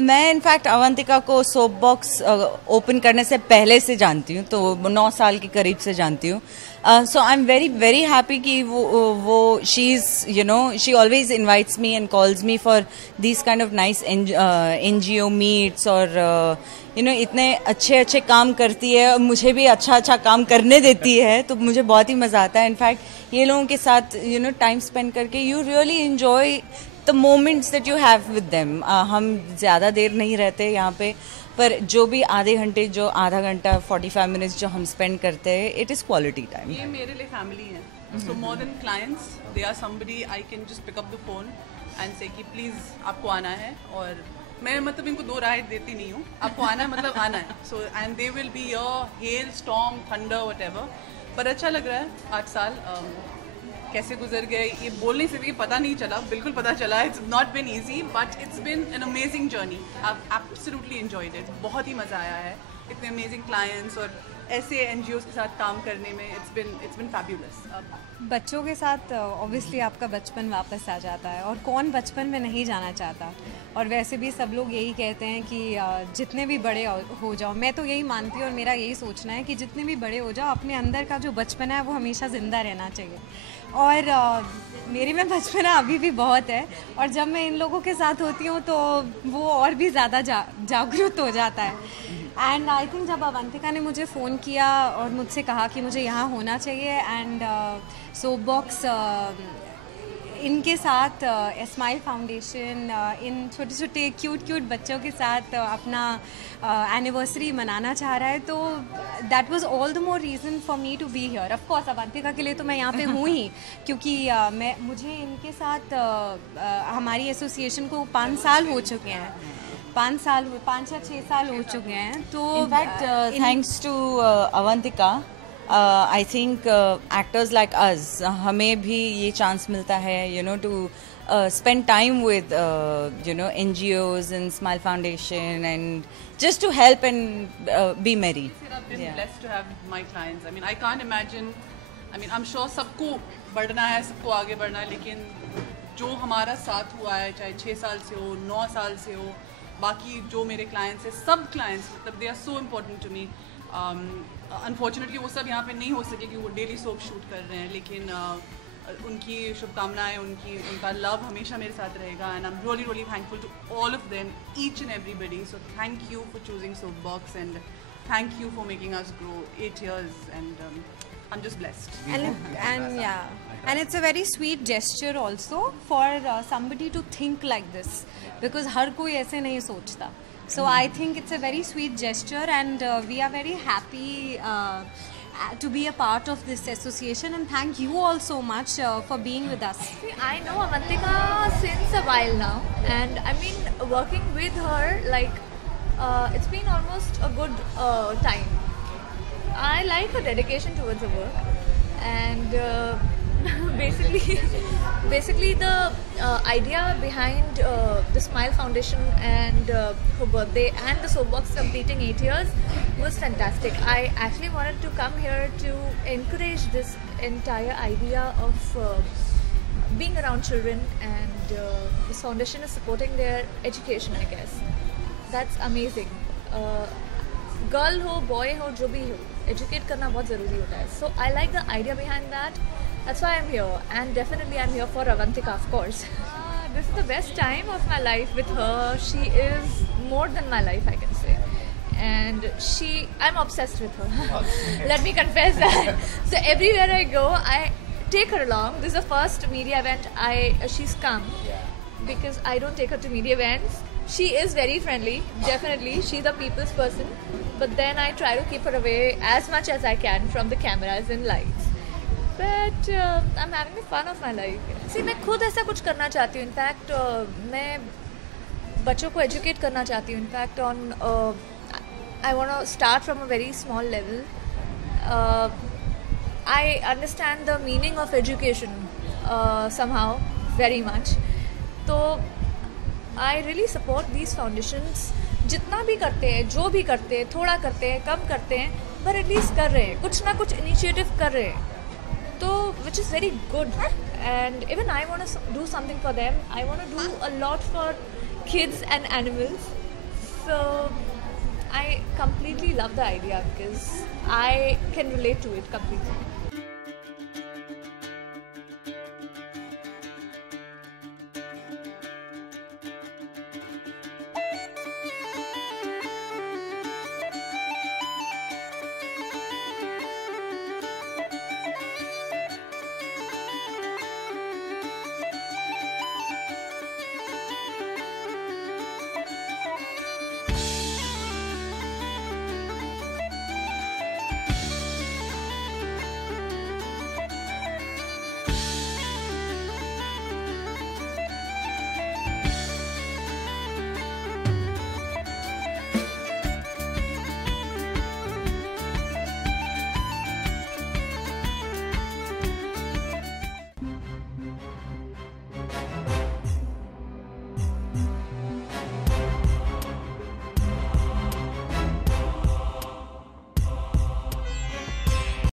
मैं इनफैक्ट अवंतिका को soap box open करने से पहले से जानती हूँ, तो 9 साल के करीब से जानती हूँ. So I am very very happy कि वो she is she always invites me and calls me for these kind of nice NGO meets और इतने अच्छे काम करती है और मुझे भी अच्छा काम करने देती है, तो मुझे बहुत ही मज़ा आता है. इनफैक्ट ये लोगों के साथ टाइम स्पेंड करके you really enjoy the moments that you have with them. हम ज़्यादा देर नहीं रहते यहाँ पे, पर जो भी आधे घंटे, जो आधा घंटा 45 मिनट्स जो हम स्पेंड करते हैं, इट इज़ क्वालिटी टाइम. ये मेरे लिए फैमिली है. So more than clients, they are somebody I can just pick up the phone and say कि प्लीज़ आपको आना है. और मैं मतलब इनको 2 राय देती नहीं हूँ, आपको आना है मतलब आना है. So and they will be a hello, storm, thunder, whatever. पर अच्छा लग रहा है. 8 साल कैसे गुजर गए ये बोलने से भी पता नहीं चला, बिल्कुल पता चला. It's not been easy but it's been an amazing journey. I absolutely enjoyed it. बहुत ही मज़ा आया है. इतने अमेजिंग क्लाइंट्स और ऐसे NGOs के साथ काम करने में इट्स बिन फैब्यूलस. बच्चों के साथ ऑब्वियसली आपका बचपन वापस आ जाता है, और कौन बचपन में नहीं जाना चाहता. और वैसे भी सब लोग यही कहते हैं कि जितने भी बड़े हो जाओ, मैं तो यही मानती हूँ और मेरा यही सोचना है कि जितने भी बड़े हो जाओ, अपने अंदर का जो बचपना है वो हमेशा ज़िंदा रहना चाहिए. और मेरे में बचपना अभी भी बहुत है, और जब मैं इन लोगों के साथ होती हूँ तो वो और भी ज़्यादा जागरूक हो जाता है. एंड आई थिंक जब अवंतिका ने मुझे फ़ोन किया और मुझसे कहा कि मुझे यहाँ होना चाहिए, एंड सोप बॉक्स इनके साथ स्माइल फाउंडेशन इन छोटे छोटे क्यूट बच्चों के साथ अपना एनिवर्सरी मनाना चाह रहा है, तो that was all the more reason for me to be here. Of course Avantika के लिए तो मैं यहाँ पे हूँ ही, क्योंकि मुझे इनके साथ हमारी एसोसिएशन को 5 साल हो चुके हैं. 5 या 6 साल हो चुके हैं. तो in fact thanks to Avantika, I think actors like us, हमें भी ये चांस मिलता है to spend time with NGOs and Smile Foundation, and just to help and be merry. I've been blessed to have my clients. I mean, I can't imagine. I mean, I'm sure सबको बढ़ना है, सबको आगे बढ़ना है, लेकिन जो हमारा साथ हुआ है, चाहे 6 साल से हो, 9 साल से हो, बाकी जो मेरे क्लाइंट्स हैं, सब क्लाइंट्स मतलब they are so important to me. Unfortunately वो सब यहाँ पे नहीं हो सके कि वो डेली सोप शूट कर रहे हैं, लेकिन उनकी शुभकामनाएं, उनका लव हमेशा मेरे साथ रहेगा. And I am really really thankful to all of them, each and everybody. So thank you for choosing soap box, and thank you for making us grow 8 years, and I'm just blessed. And yeah, and it's a very sweet gesture also for somebody to think like this, because हर कोई ऐसे नहीं सोचता. So I think it's a very sweet gesture, and we are very happy to be a part of this association, and thank you all so much for being with us. I know Avantika since a while now, and I mean working with her, like it's been almost a good time. I like her dedication towards her work, and basically the idea behind the Smile Foundation and her birthday and the soapbox completing 8 years was fantastic. I actually wanted to come here to encourage this entire idea of being around children, and this foundation is supporting their education, I guess. That's amazing. Girl ho, boy ho, जो भी हो, educate करना बहुत ज़रूरी होता है. So I like the idea behind that. That's why I'm here, and definitely I'm here for Avantika, of course. This is the best time of my life with her. She is more than my life, I can say. And I'm obsessed with her. Let me confess that. So everywhere I go, I take her along. This is the first media event she's come, because I don't take her to media events. She is very friendly, definitely. She's a people's person. But then I try to keep her away as much as I can from the cameras and lights. But I'm having the fun of my life. See, मैं खुद ऐसा कुछ करना चाहती हूँ. In fact मैं बच्चों को एजुकेट करना चाहती हूँ. In fact I want to start from a very small level. I understand the meaning of education somehow very much. तो I really support these foundations. जितना भी करते हैं, जो भी करते हैं, थोड़ा करते हैं, कम करते हैं, but at least कर रहे हैं, कुछ ना कुछ initiative कर रहे हैं. So, which is very good, and even I want to do something for them. I want to do a lot for kids and animals. So I completely love the idea because I can relate to it completely.